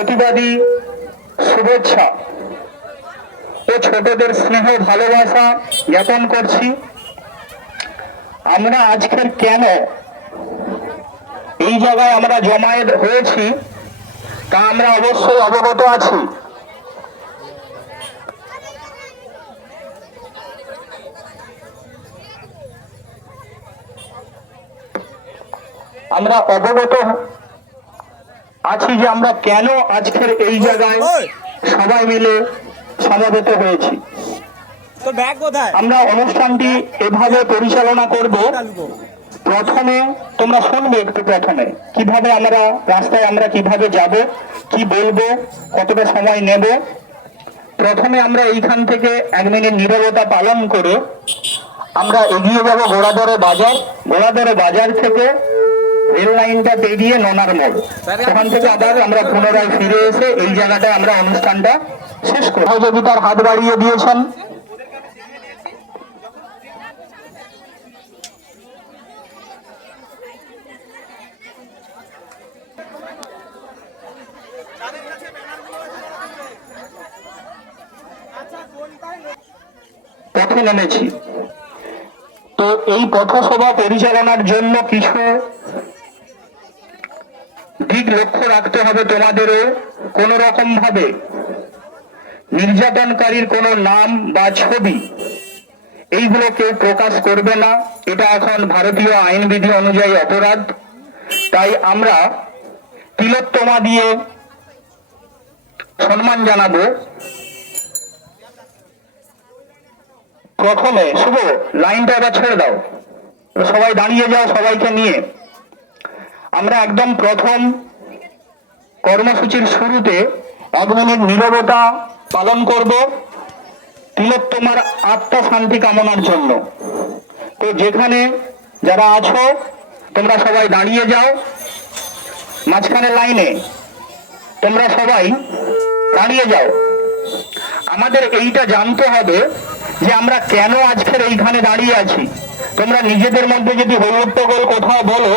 প্রতিবাদী শুভেচ্ছা ও ছোটদের স্নেহ ভালোবাসা জ্ঞাপন করছি। আমরা আজকের কেন এই জায়গায় আমরা জমায়েত হয়েছি, তা আমরা অবশ্যই অবগত আছি। আমরা অবগত আছি যে আমরা কেন আজকের এই জায়গায় সবাই মিলে সমাবেত হয়েছি। আমরা অনুষ্ঠানটি এভাবে পরিচালনা করব। প্রথমে তোমরা শুনবে একটু প্রথমে। কীভাবে আমরা রাস্তায় আমরা কীভাবে যাব কি বলব কতটা সময় নেব। প্রথমে আমরা এইখান থেকে এক মিনিট নীরবতা পালন করে আমরা এগিয়ে যাব গোড়াদরে বাজার। গোড়াদরে বাজার থেকে রেল লাইনটা পেরিয়ে ননার মোড়। ওখান থেকে আবার আমরা পুনরায় ফিরে এসে এই জায়গাটায় আমরা অনুষ্ঠানটা শেষ করি। সহযোগিতার হাত বাড়িয়ে দিয়েছেন। পথে নেমেছি। তো এই পথসভা পরিচালনার জন্য কিছু দিক লক্ষ্য রাখতে হবে তোমাদেরও কোন রকম ভাবে নির্যাতনকারীর কোনো নাম বা ছবি, এইগুলো কেউ প্রকাশ করবে না। এটা এখন ভারতীয় আইনবিধি অনুযায়ী অপরাধ। তাই আমরা তিলোত্তমা দিয়ে সম্মান জানাব। প্রথমে শুভ লাইনটা এবার ছেড়ে দাও। সবাই দাঁড়িয়ে যাও সবাইকে নিয়ে। আমরা একদম প্রথম কর্মসূচির শুরুতে এক মিনিট নীরবতা পালন করব, তিলোত্তমার আত্মা শান্তি কামনার জন্য। তো যেখানে যারা আছো, তোমরা সবাই দাঁড়িয়ে যাও। মাঝখানে লাইনে। তোমরা সবাই দাঁড়িয়ে যাও। আমাদের এইটা জানতে হবে যে আমরা কেন আজকের এইখানে দাঁড়িয়ে আছি। তোমরা নিজেদের মধ্যে যদি হইহট্টগোল কোথাও বলো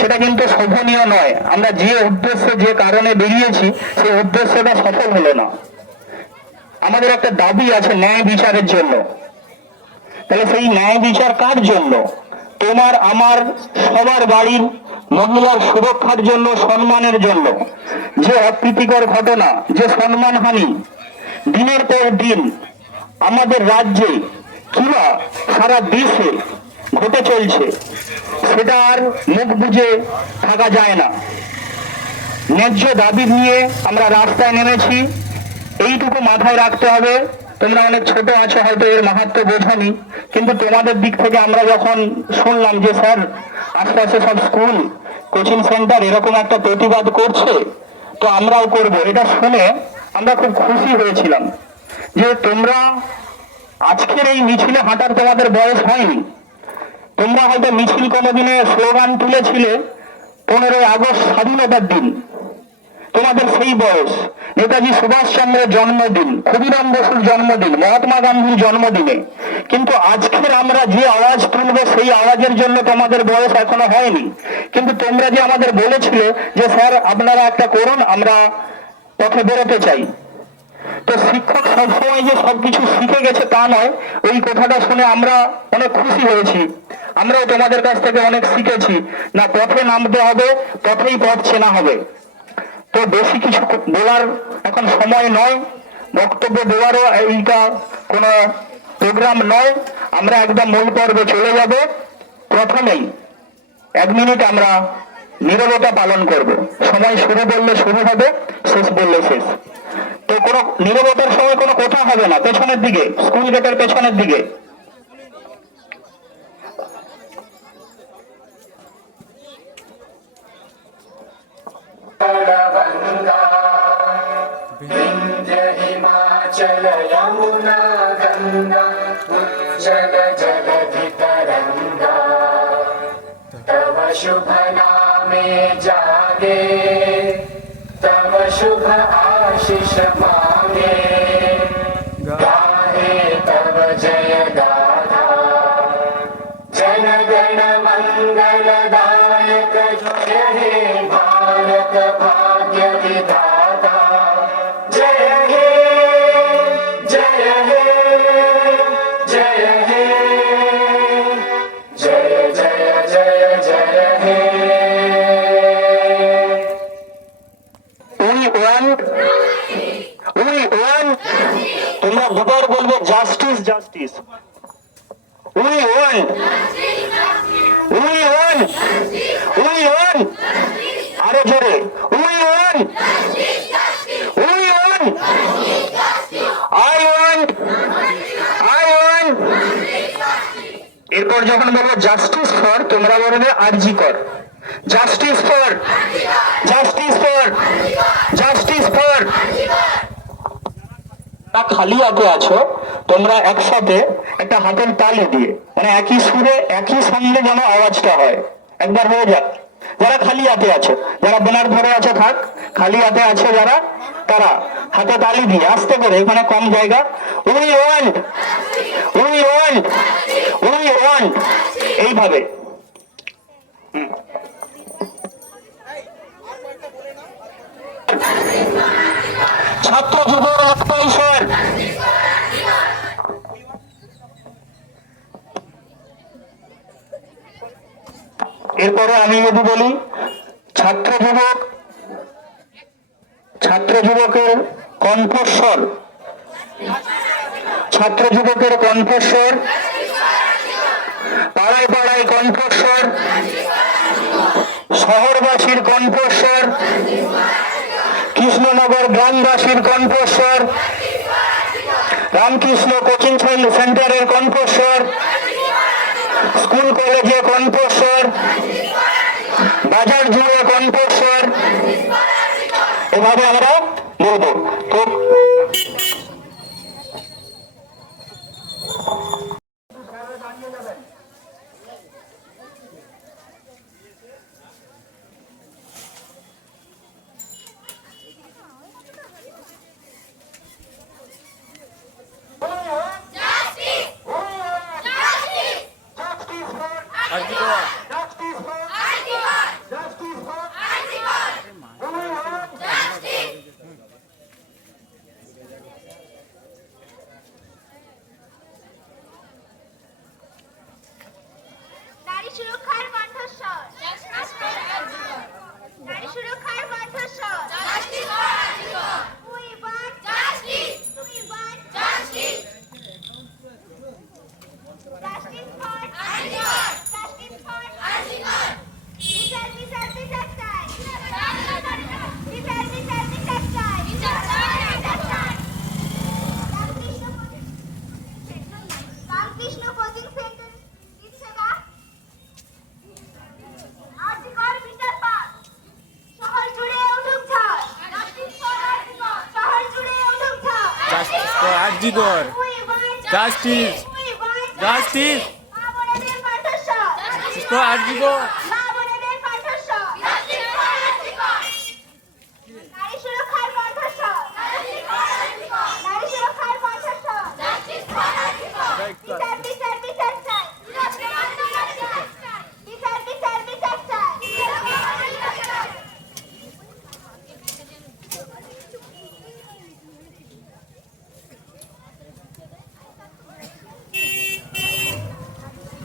সেটা কিন্তু শোভনীয় নয়। আমরা যে উদ্দেশ্যে, যে কারণে বেরিয়েছি সেই উদ্দেশ্যটা সফল হলো না। আমাদের একটা দাবি আছে ন্যায় বিচারের জন্য। তাহলে সেই ন্যায় বিচার কার জন্য? তোমার, আমার, সবার বাড়ির মহিলার সুরক্ষার জন্য, সম্মানের জন্য। যে অপ্রীতিকর ঘটনা, যে সম্মানহানি, দিনের পর দিন আমাদের রাজ্যে কিংবা সারা দেশে ঘটে চলছে, সেটা আর মুখ বুঝে থাকা যায় না। ন্যায্য দাবি নিয়ে আমরা রাস্তায় নেমেছি, এইটুকু মাথায় রাখতে হবে। তোমরা অনেক ছোট আছো, হয়তো এর মাহাত্ম বোঝনি, কিন্তু তোমাদের দিক থেকে আমরা যখন শুনলাম যে, স্যার আশপাশে সব স্কুল, কোচিং সেন্টার এরকম একটা প্রতিবাদ করছে, তো আমরাও করব। এটা শুনে আমরা খুব খুশি হয়েছিলাম যে তোমরা আজকের এই মিছিলে হাঁটার তোমাদের বয়স হয়নি। তোমরা হয়তো মিছিল কোনোদিনে স্লোগান তুলেছিলে, পনেরোই আগস্ট স্বাধীনতার দিন। তোমাদের সেই বয়স। নেতাজি সুভাষচন্দ্রের জন্মদিন, ক্ষুদিরাম বসুর জন্মদিন, মহাত্মা গান্ধীর জন্মদিনে। কিন্তু আজকের আমরা যে আওয়াজ তুলব, সেই আওয়াজের জন্য তোমাদের বয়স এখনও হয়নি। কিন্তু তোমরা যে আমাদের বলেছিলে যে, স্যার, আপনারা একটা করুন, আমরা পথে বেরোতে চাই। তো শিক্ষক সবসময় যে সবকিছু শিখে গেছে তা নয়, ওই কথাটা শুনে আমরা অনেক খুশি হয়েছি। আমরাও তোমাদের কাছ থেকে অনেক শিখেছি। না, পথে নামতে হবে, পথেই পথ চেনা হবে। তো বেশি কিছু বলার এখন সময় নয়। বক্তব্য দেওয়ারও এইটা কোনো প্রোগ্রাম নয়। আমরা একদম মূল পর্বে চলে যাব। প্রথমেই এক মিনিট আমরা নীরবতা পালন করব। সময় শুরু বললে শুরু হবে, শেষ বললে শেষ। তো কোনো নীরবতার সময় কোনো কথা হবে না। পেছনের দিকে স্কুল গেটের পেছনের দিকে। हिमाचल यमुना गङ्गा उज्जल जलधितरङ्गा तव शुभ जागे तव शुभ आशिष मागे ওয়ান উই ওয়ান তোমরা দুবার বলবে justice justice we want we want we want জোরে। We want we want I want I want এরপর যখন বলব জাস্টিস ফর তোমরা বলবে RG Kar. Justice for justice for justice for খালি হাতে আছো, তোমরা একসাথে একটা হাতের তালি দিয়ে মানে একই সুরে, একই সঙ্গে যেন আওয়াজটা হয়। একবার হয়ে যাক। যারা খালি হাতে আছে, যারা ব্যানার ধরে আছে, থাক। খালি হাতে আছে যারা, তারা হাতে তালি দিয়ে, আস্তে করে, এখানে কম জায়গা। We want we want we want এইভাবে। ছাত্র যুবর এরপরে আমি যদি বলি, ছাত্র যুবক, ছাত্র যুবকের কণ্ঠস্বর। ছাত্র যুবকের কণ্ঠস্বর। পাড়ায় পাড়ায় কণ্ঠস্বর। শহরবাসীর কণ্ঠস্বর। কৃষ্ণনগর গ্রামবাসীর কণ্ঠস্বর। রামকৃষ্ণ কোচিং সেন্টারের কণ্ঠস্বর। স্কুল কলেজে কণ্ঠস্বর। বাজার জুড়ে কণ্ঠস্বর। এভাবে আমরা বলব। তো ありがとう。গাছটি জাস্টিস জাস্টিস মা বোনেদের কণ্ঠস্বর জাস্টিস ফর আরজিকর মা বোনেদের কণ্ঠস্বর জাস্টিস ফর আর্থিকর নারী সুরক্ষার কণ্ঠস্বর নারী সুরক্ষার কণ্ঠস্বর জাস্টিস ফর আর্থিকর বিচার বিচার বিচার চাই বিচার বিচার বিচার চাই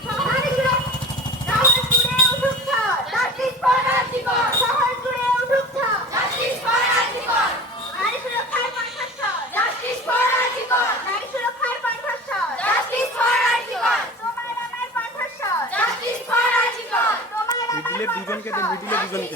শহর জুড়ে শহর জুড়ে উঠুক ঝড় জাস্টিস ফর আর্থিকর শহর জুড়ে উঠুক ঝড় জাস্টিস ফর আর্থিকর নারী সুরক্ষার কণ্ঠস্বর জাস্টিস ফর আর্থিকর নারী সুরক্ষার কণ্ঠস্বর জাস্টিস ফর আর্থিকর তোমার আমার কণ্ঠস্বর জাস্টিস ফর আর্থিকর তোমার মিডিলে দুজনকে দে মিডিলে দুজনকে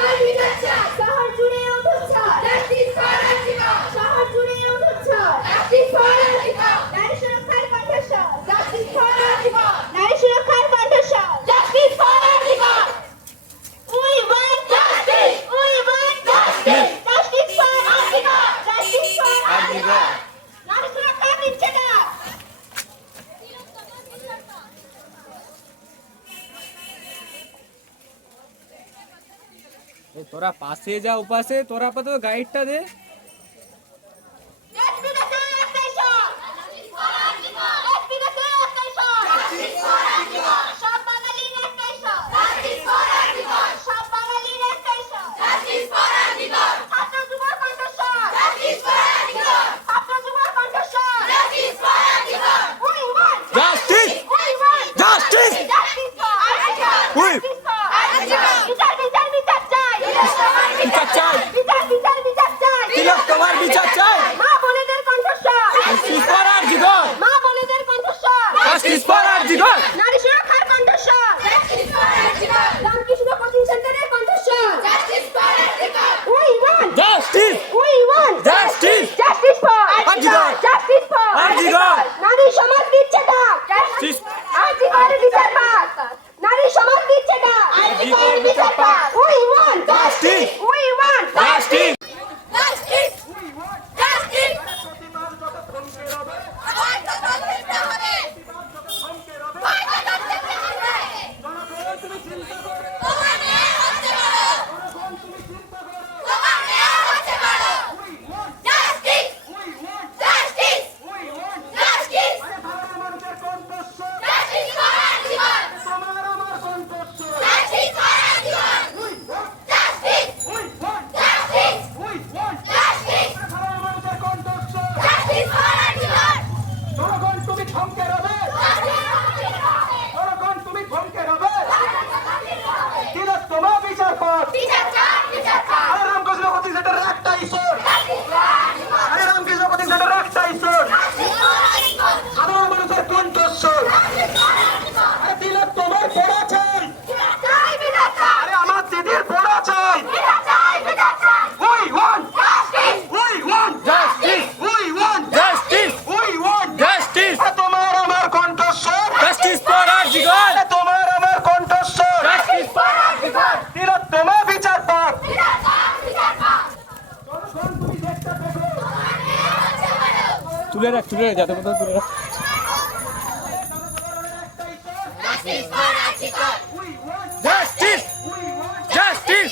Russia! তোরা পাশে যা উপাসে তোরা আপাতত গাইডটা দে। তুলে রাখ তুলে রাখ যাতে মতো তুলে রাখ। Justice justice